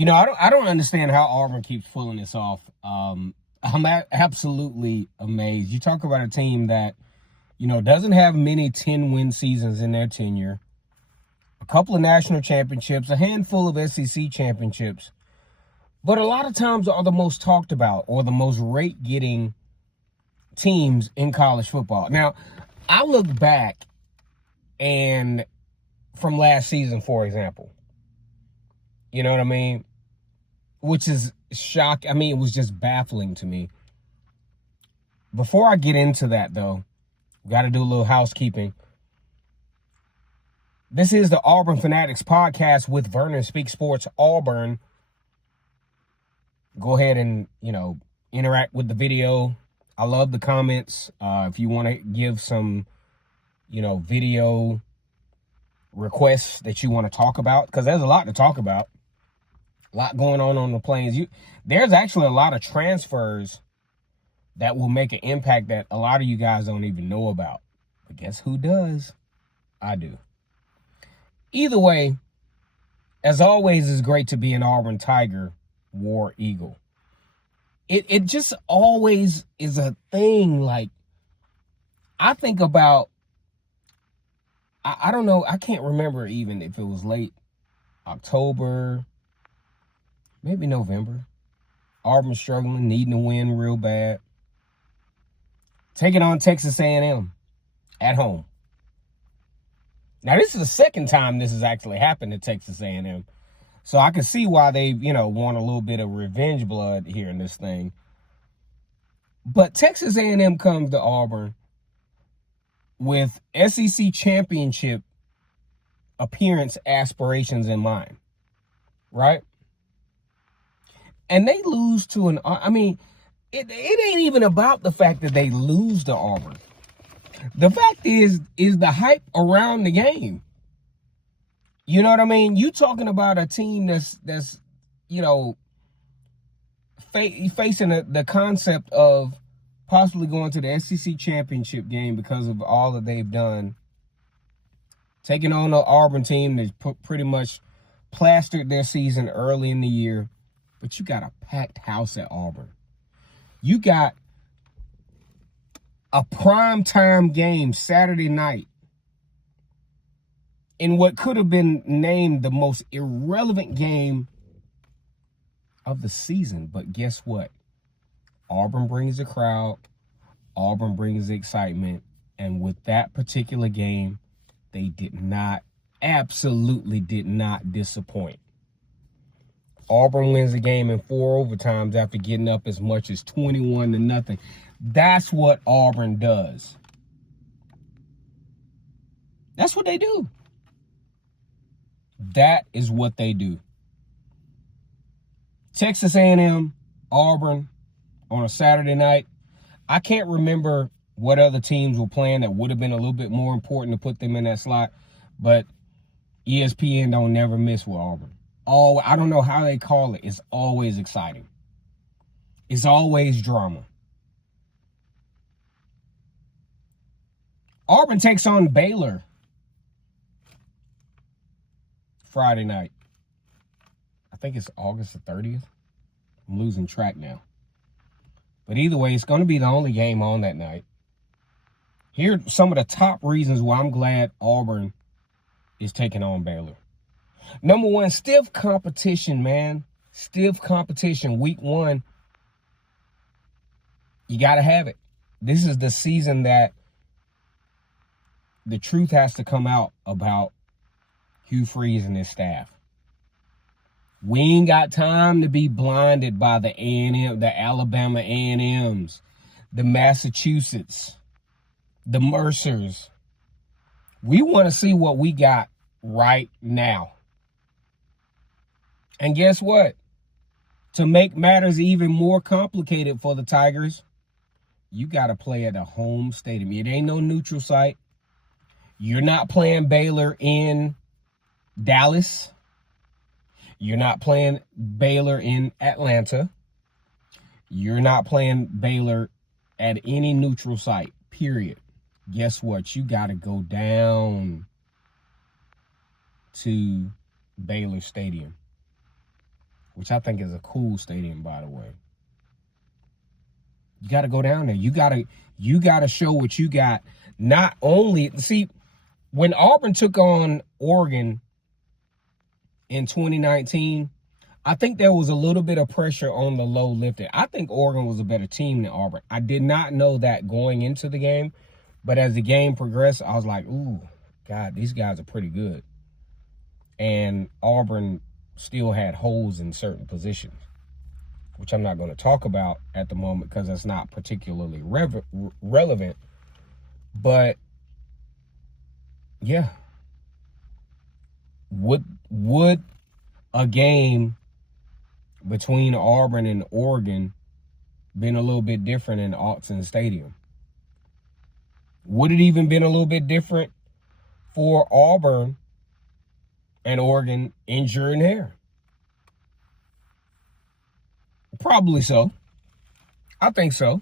I don't understand how Auburn keeps pulling this off. I'm absolutely amazed. You talk about a team that, doesn't have many 10-win seasons in their tenure, a couple of national championships, a handful of SEC championships, but a lot of times are the most talked about or the most rate-getting teams in college football. Now, I look back and from last season, for example, you know what I mean? Which is shocking. I mean, it was just baffling to me. Before I get into that, though, got to do a little housekeeping. This is the Auburn Fanatics podcast with Vernon Speak Sports Auburn. Go ahead and, interact with the video. I love the comments. If you want to give some, video requests that you want to talk about, because there's a lot to talk about. A lot going on the Plains. There's actually a lot of transfers that will make an impact that a lot of you guys don't even know about. But guess who does? I do. Either way, as always, it's great to be an Auburn Tiger, War Eagle. It just always is a thing. Like, I think about, I don't know, I can't remember even if it was late October, maybe November. Auburn struggling, needing to win real bad. Taking on Texas A&M at home. Now, this is the second time this has actually happened to Texas A&M. So I can see why they, want a little bit of revenge blood here in this thing. But Texas A&M comes to Auburn with SEC championship appearance aspirations in mind. Right? And they lose to it ain't even about the fact that they lose to Auburn. The fact is the hype around the game. You know what I mean? You talking about a team that's facing the concept of possibly going to the SEC championship game because of all that they've done. Taking on the Auburn team that pretty much plastered their season early in the year. But you got a packed house at Auburn. You got a primetime game Saturday night in what could have been named the most irrelevant game of the season. But guess what? Auburn brings the crowd. Auburn brings the excitement. And with that particular game, they absolutely did not disappoint. Auburn wins the game in 4 overtimes after getting up as much as 21-0. That's what Auburn does. That's what they do. That is what they do. Texas A&M, Auburn on a Saturday night. I can't remember what other teams were playing that would have been a little bit more important to put them in that slot, but ESPN don't never miss with Auburn. I don't know how they call it. It's always exciting. It's always drama. Auburn takes on Baylor Friday night. I think it's August the 30th. I'm losing track now. But either way, it's going to be the only game on that night. Here are some of the top reasons why I'm glad Auburn is taking on Baylor. Number one, stiff competition, man. Stiff competition. Week 1, you got to have it. This is the season that the truth has to come out about Hugh Freeze and his staff. We ain't got time to be blinded by the A&M, the Alabama A&Ms, the Massachusetts, the Mercers. We want to see what we got right now. And guess what? To make matters even more complicated for the Tigers, you got to play at a home stadium. It ain't no neutral site. You're not playing Baylor in Dallas. You're not playing Baylor in Atlanta. You're not playing Baylor at any neutral site, period. Guess what? You got to go down to Baylor Stadium. which I think is a cool stadium, by the way. You got to go down there. You got to show what you got. Not only, see, when Auburn took on Oregon in 2019, I think there was a little bit of pressure on the low lifted. I think Oregon was a better team than Auburn. I did not know that going into the game, but as the game progressed, I was like, ooh, God, these guys are pretty good. And Auburn still had holes in certain positions, which I'm not going to talk about at the moment because that's not particularly relevant. But, yeah. Would a game between Auburn and Oregon been a little bit different in Autzen Stadium? Would it even been a little bit different for Auburn and Oregon in Jordan-Hare? Probably so. I think so.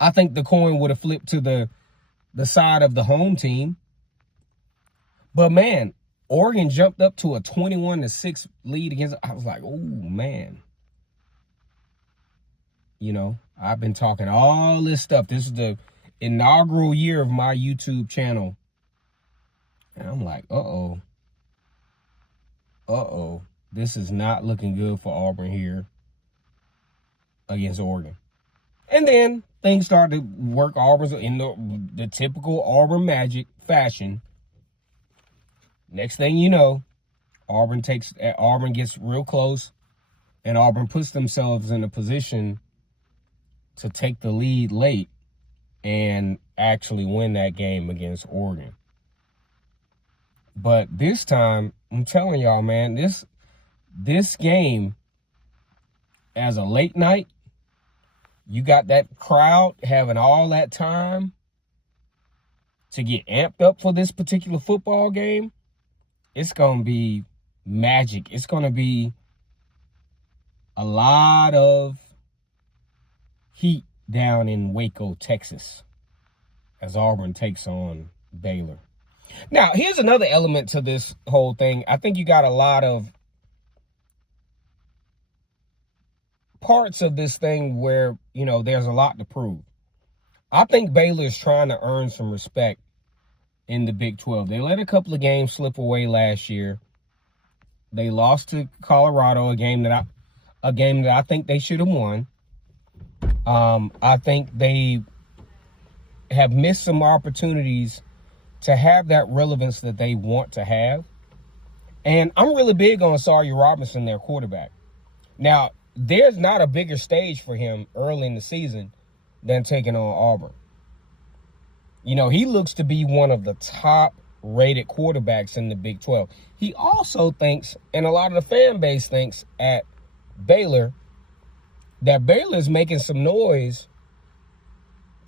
I think the coin would have flipped to the side of the home team. But, man, Oregon jumped up to a 21-6 lead against. I was like, oh, man. You know, I've been talking all this stuff. This is the inaugural year of my YouTube channel. And I'm like, uh-oh. Uh-oh. This is not looking good for Auburn here against Oregon. And then things started to work Auburn's in the typical Auburn magic fashion. Next thing you know, Auburn gets real close, and Auburn puts themselves in a position to take the lead late and actually win that game against Oregon. But this time, I'm telling y'all, man, this game, as a late night, you got that crowd having all that time to get amped up for this particular football game. It's going to be magic. It's going to be a lot of heat down in Waco, Texas, as Auburn takes on Baylor. Now, here's another element to this whole thing. I think you got a lot of parts of this thing where, you know, there's a lot to prove. I think Baylor is trying to earn some respect in the Big 12. They let a couple of games slip away last year. They lost to Colorado, a game that I think they should have won. I think they have missed some opportunities to have that relevance that they want to have. And I'm really big on Sawyer Robinson, their quarterback. Now, there's not a bigger stage for him early in the season than taking on Auburn. You know, he looks to be one of the top-rated quarterbacks in the Big 12. He also thinks, and a lot of the fan base thinks at Baylor, that Baylor is making some noise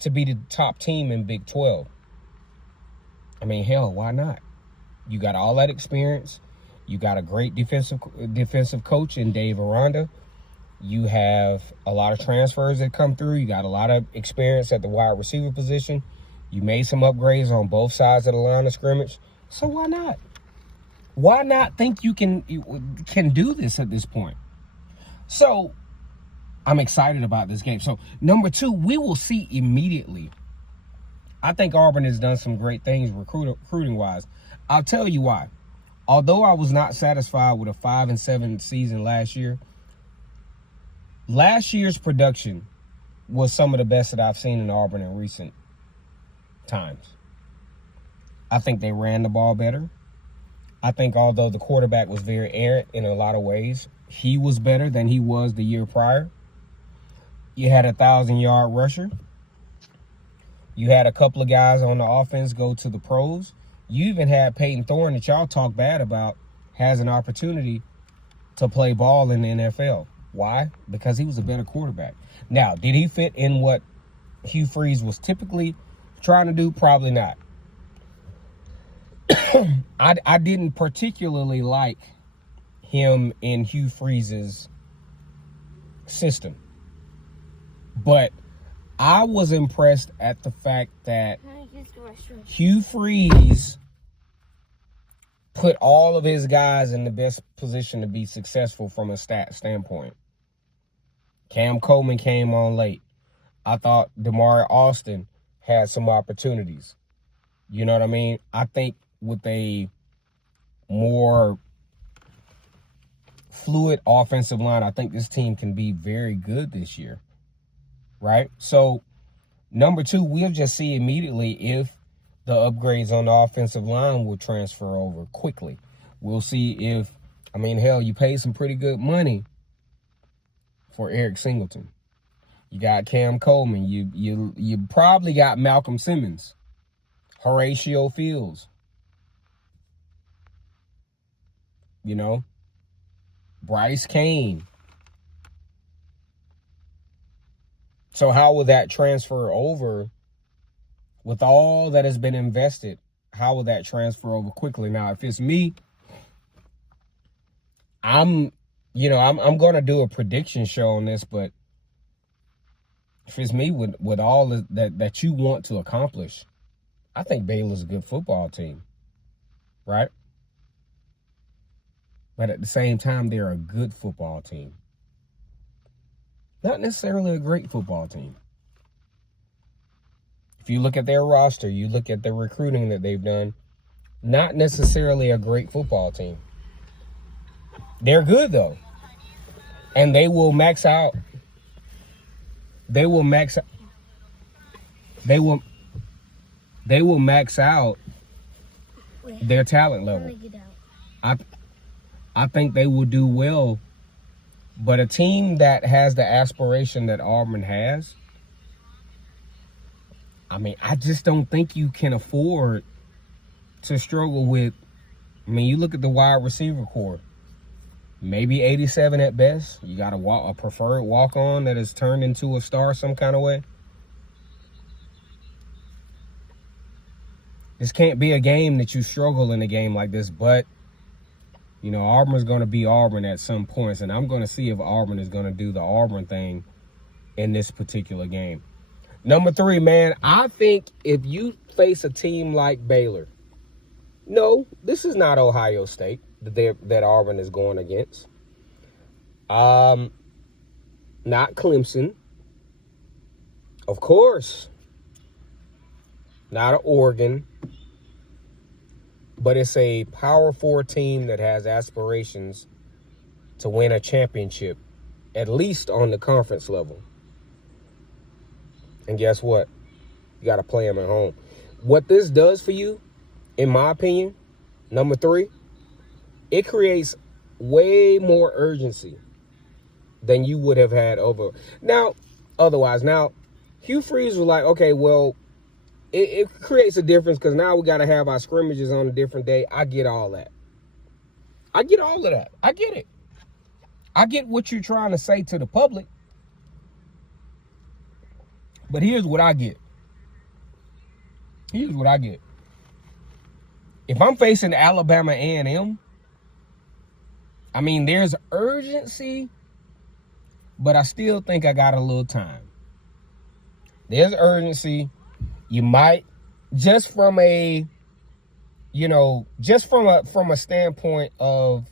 to be the top team in Big 12. I mean, hell, why not? You got all that experience. You got a great defensive coach in Dave Aranda. You have a lot of transfers that come through. You got a lot of experience at the wide receiver position. You made some upgrades on both sides of the line of scrimmage. So why not? Why not think you can do this at this point? So I'm excited about this game. So number two, we will see immediately. I think Auburn has done some great things recruiting-wise. I'll tell you why. Although I was not satisfied with a 5-7 season last year, last year's production was some of the best that I've seen in Auburn in recent times. I think they ran the ball better. I think although the quarterback was very errant in a lot of ways, he was better than he was the year prior. You had a 1,000-yard rusher. You had a couple of guys on the offense go to the pros. You even had Peyton Thorne, that y'all talk bad about, has an opportunity to play ball in the NFL. Why? Because he was a better quarterback. Now, did he fit in what Hugh Freeze was typically trying to do? Probably not. I didn't particularly like him in Hugh Freeze's system. But I was impressed at the fact that Hugh Freeze put all of his guys in the best position to be successful from a stat standpoint. Cam Coleman came on late. I thought Damari Austin had some opportunities. You know what I mean? I think with a more fluid offensive line, I think this team can be very good this year. Right? So, number two, we'll just see immediately if the upgrades on the offensive line will transfer over quickly. We'll see if, I mean, hell, you paid some pretty good money for Eric Singleton. You got Cam Coleman. You probably got Malcolm Simmons, Horatio Fields. You know, Bryce Kane. So how will that transfer over with all that has been invested? How will that transfer over quickly? Now, if it's me, I'm going to do a prediction show on this, but if it's me, with all that you want to accomplish, I think Baylor's a good football team, right? But at the same time, they're a good football team. Not necessarily a great football team. If you look at their roster, you look at the recruiting that they've done, not necessarily a great football team. They're good, though. And they will max out. They will max out their talent level. I think they will do well. But a team that has the aspiration that Auburn has, I mean, I just don't think you can afford to struggle with. I mean, you look at the wide receiver core, maybe 87 at best. You got a preferred walk-on that has turned into a star some kind of way. This can't be a game that you struggle in a game like this, but you know, Auburn's going to be Auburn at some points, and I'm going to see if Auburn is going to do the Auburn thing in this particular game. Number three, man, I think if you face a team like Baylor, no, this is not Ohio State that Auburn is going against. Not Clemson. Of course. Not Oregon. But it's a Power 4 team that has aspirations to win a championship, at least on the conference level. And guess what? You got to play them at home. What this does for you, in my opinion, number three, it creates way more urgency than you would have had otherwise. Now, Hugh Freeze was like, okay, well, it creates a difference because now we got to have our scrimmages on a different day. I get all that. I get all of that. I get it. I get what you're trying to say to the public. But here's what I get. Here's what I get. If I'm facing Alabama A&M, I mean, there's urgency, but I still think I got a little time. There's urgency. You might, just from a standpoint of,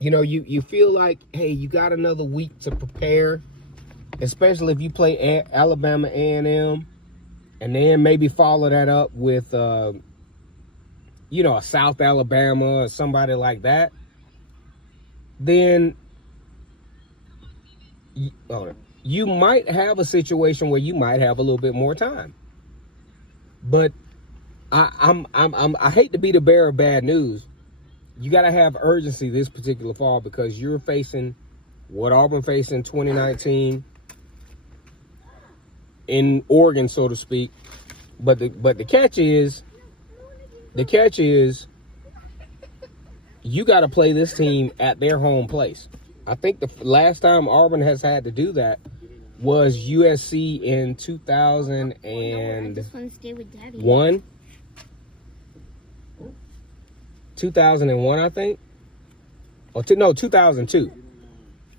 you feel like, hey, you got another week to prepare, especially if you play Alabama A&M, and then maybe follow that up with, a South Alabama or somebody like that. Then you might have a situation where you might have a little bit more time. But I hate to be the bearer of bad news. You got to have urgency this particular fall because you're facing what Auburn faced in 2019 in Oregon, so to speak. But the catch is you got to play this team at their home place. I think the last time Auburn has had to do that was USC in 2001. 2001, I think. 2002.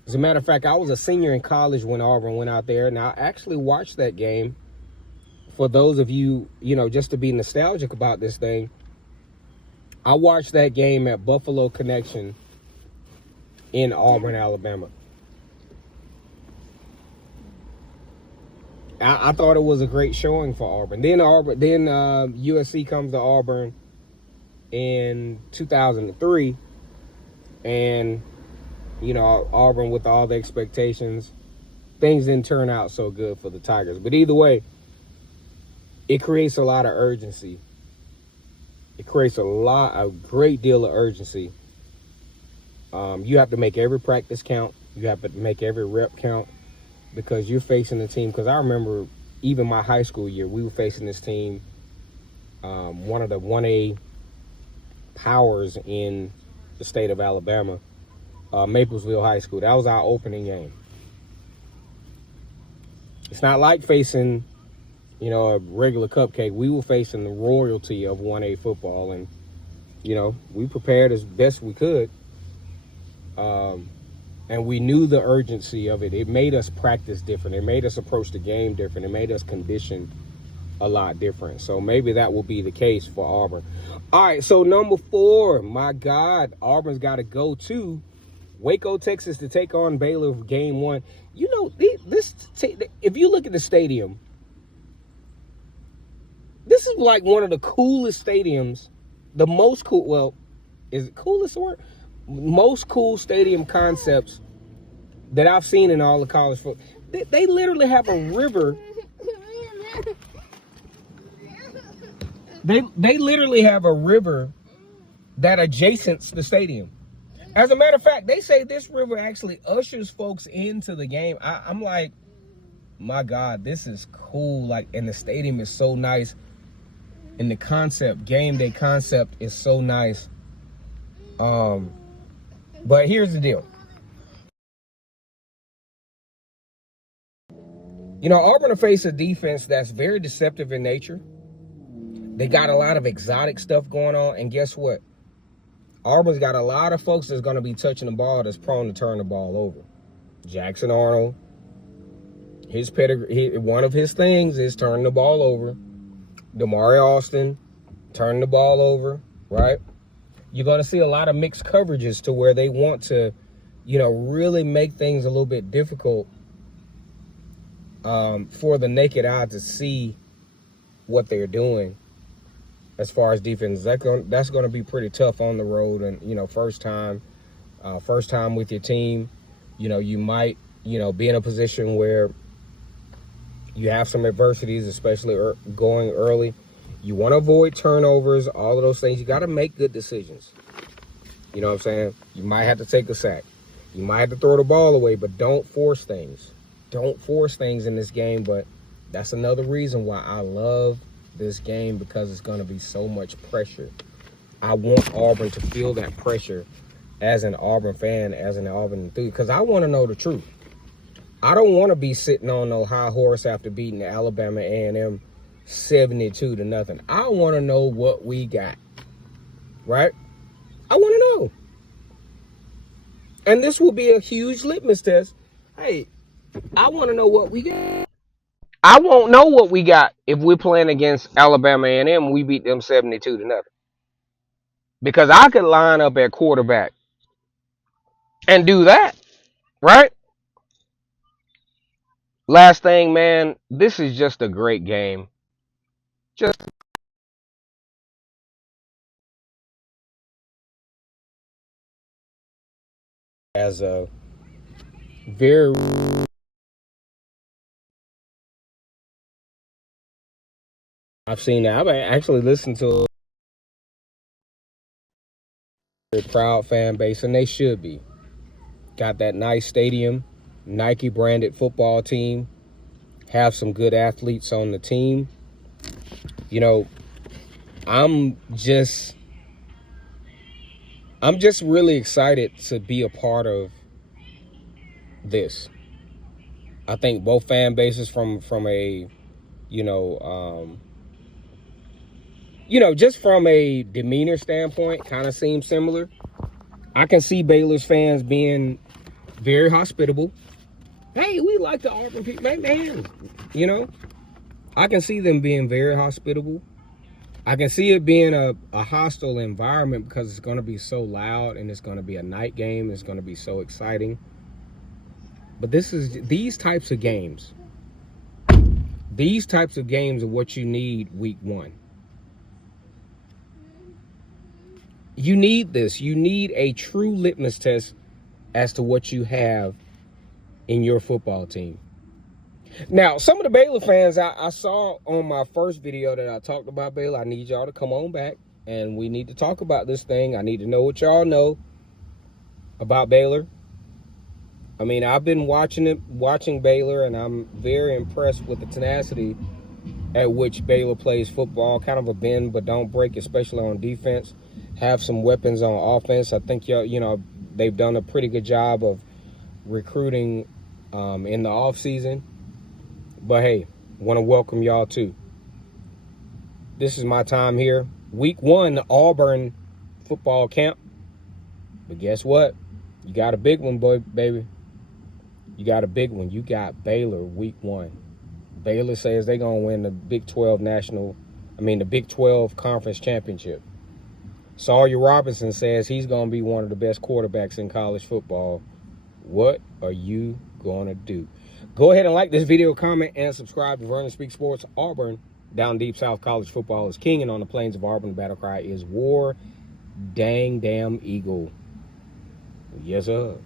As a matter of fact, I was a senior in college when Auburn went out there, and I actually watched that game. For those of you, just to be nostalgic about this thing, I watched that game at Buffalo Connection in Auburn, Alabama. I thought it was a great showing for Auburn. Then USC comes to Auburn in 2003, and Auburn, with all the expectations, things didn't turn out so good for the Tigers. But either way, it creates a lot of urgency. It creates a great deal of urgency. You have to make every practice count. You have to make every rep count, because you're facing the team. Because I remember even my high school year, we were facing this team, one of the 1A powers in the state of Alabama, Maplesville High School. That was our opening game. It's not like facing, a regular cupcake. We were facing the royalty of 1A football, and, we prepared as best we could. And we knew the urgency of it. It made us practice different. It made us approach the game different. It made us condition a lot different. So maybe that will be the case for Auburn. All right, so number 4, my God, Auburn's got to go to Waco, Texas to take on Baylor for game 1. If you look at the stadium, this is like one of the coolest stadiums, the most cool, well, is it coolest word? Most cool stadium concepts that I've seen in all the college football. They literally have a river. They literally have a river that adjacents the stadium. As a matter of fact, they say this river actually ushers folks into the game. I'm like, my God, this is cool. Like, and the stadium is so nice. And the concept, game day concept, is so nice. But here's the deal. Auburn will face a defense that's very deceptive in nature. They got a lot of exotic stuff going on. And guess what? Auburn's got a lot of folks that's going to be touching the ball that's prone to turn the ball over. Jackson Arnold, his pedigree, one of his things is turning the ball over. Damari Austin, turning the ball over, right? You're going to see a lot of mixed coverages to where they want to, really make things a little bit difficult for the naked eye to see what they're doing as far as defense. That's going to be pretty tough on the road. And, first time with your team, you might, be in a position where you have some adversities, especially going early. You want to avoid turnovers, all of those things. You got to make good decisions. You know what I'm saying? You might have to take a sack. You might have to throw the ball away, but don't force things. Don't force things in this game. But that's another reason why I love this game, because it's going to be so much pressure. I want Auburn to feel that pressure as an Auburn fan, as an Auburn enthusiast, because I want to know the truth. I don't want to be sitting on no high horse after beating Alabama A&M 72-0. I want to know what we got, right? I want to know. And this will be a huge litmus test. Hey, I want to know what we got. I won't know what we got if we're playing against Alabama A&M and we beat them 72-0. Because I could line up at quarterback and do that, right? Last thing, man, this is just a great game. Just as a very I've seen that. I've actually listened to a proud fan base, and they should be. Got that nice stadium, Nike branded football team, have some good athletes on the team. I'm just really excited to be a part of this. I think both fan bases from a just from a demeanor standpoint, kind of seem similar. I can see Baylor's fans being very hospitable. Hey, we like the Auburn people, man. I can see them being very hospitable. I can see it being a hostile environment because it's going to be so loud and it's going to be a night game. It's going to be so exciting. But these types of games. These types of games are what you need week 1. You need this. You need a true litmus test as to what you have in your football team. Now, some of the Baylor fans I saw on my first video that I talked about Baylor, I need y'all to come on back and we need to talk about this thing. I need to know what y'all know about Baylor. I mean, I've been watching Baylor, and I'm very impressed with the tenacity at which Baylor plays football. Kind of a bend but don't break, especially on defense. Have some weapons on offense. I think they've done a pretty good job of recruiting in the offseason. But hey, want to welcome y'all too. This is my time here. Week 1, the Auburn football camp. But guess what? You got a big one, baby. You got a big one. You got Baylor week 1. Baylor says they're going to win the Big 12 the Big 12 Conference Championship. Sawyer Robinson says he's going to be one of the best quarterbacks in college football. What are you going to do? Go ahead and like this video, comment, and subscribe to Vernon Speak Sports. Auburn, down deep south, college football is king, and on the plains of Auburn, the battle cry is war, dang damn eagle. Yes, sir.